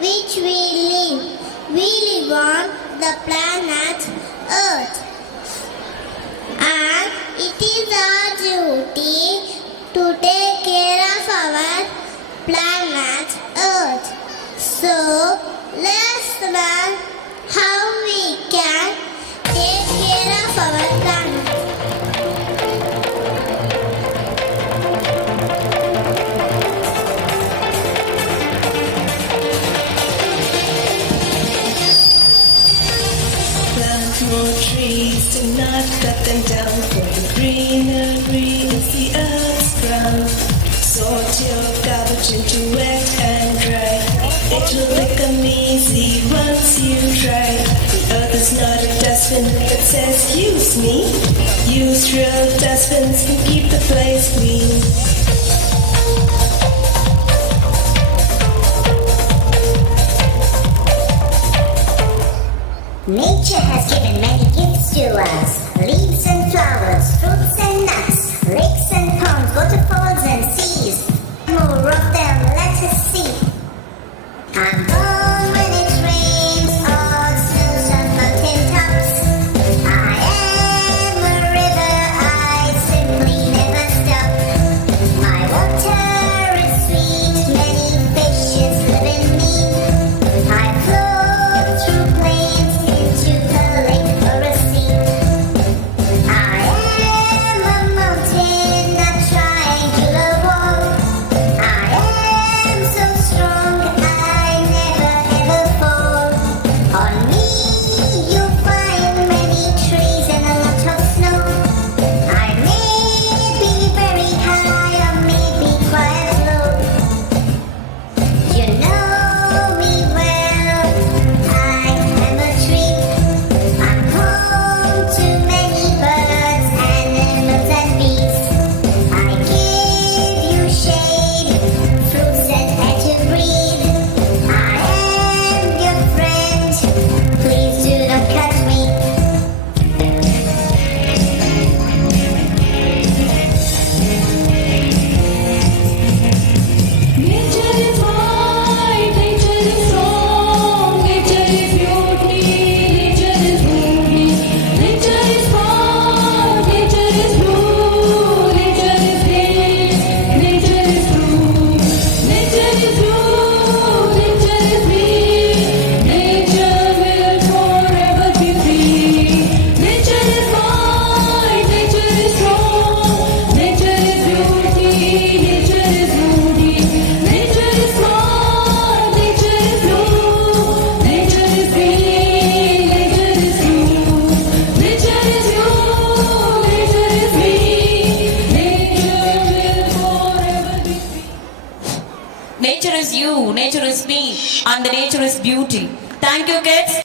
which we live. We live on the planet Earth. And it is our duty to take care of our planet Earth. So, let's learn how we can take care of our planet. Plant more trees, do not cut them down, for the greenery is the earth's crown. Sort your garbage into wet and dry. It will become easy once you try. The earth is not a dustbin that says use me. Use real dustbins and keep the place clean. Nature has given many gifts to us. Leaves and flowers, fruits and nuts, lakes and ponds, waterfalls and seas. More of them, let us see. I'm born when it rains, all snows on mountain tops. I am a river, I simply never stop. My water is sweet, many fishes live in me. I float through plains into the lake or a sea. I am a mountain, a triangular wall. I am so strong, I never ever fall. On me you'll find many trees and a lot of snow. I may be very high or maybe quite low. You know me well, I am a tree. I'm home to many birds, animals and bees. I give you shade, fruits and air to breathe. I am your friend, please do not cut me. Nature is wide, nature is strong, nature is beauty, nature is beauty. Nature is far, nature is blue, nature is peace, nature is true. Nature is blue, nature is me, nature will forever be free. Nature is wide, nature is strong, nature is beauty, nature is beauty. Nature is smart, nature is blue, nature is green, nature is true. Nature is you, nature is me, nature will forever be free. Nature is you, nature is me, and the nature is beauty. Thank you, kids.